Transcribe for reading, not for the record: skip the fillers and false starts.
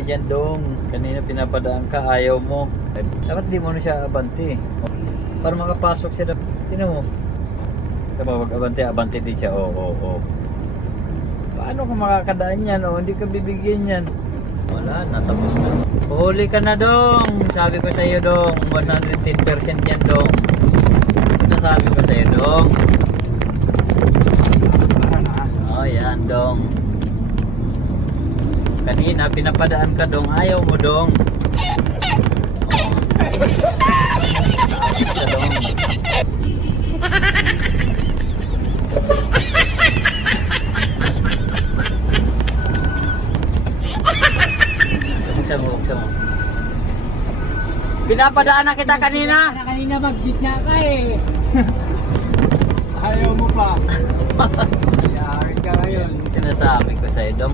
na dyan dong. Kanina pinapadaan ka, ayaw mo. Dapat di mo na siya abante. Para makapasok siya. Tingnan mo. Kapag abante, abante din siya. Oo. Paano kung makakadaan yan? Hindi ka bibigyan yan. Wala, natapos na. Huli ka na dong. Sabi ko sa iyo dong, 110% yan dong. Sinasabi ko sa iyo dong. Yan dong. Kanina pinapadaan ka dong, ayaw mo dong. Buksan mo. Pinapadaan na kita kanina. Kanina mag-beat nga ka eh. Ayaw mo pa.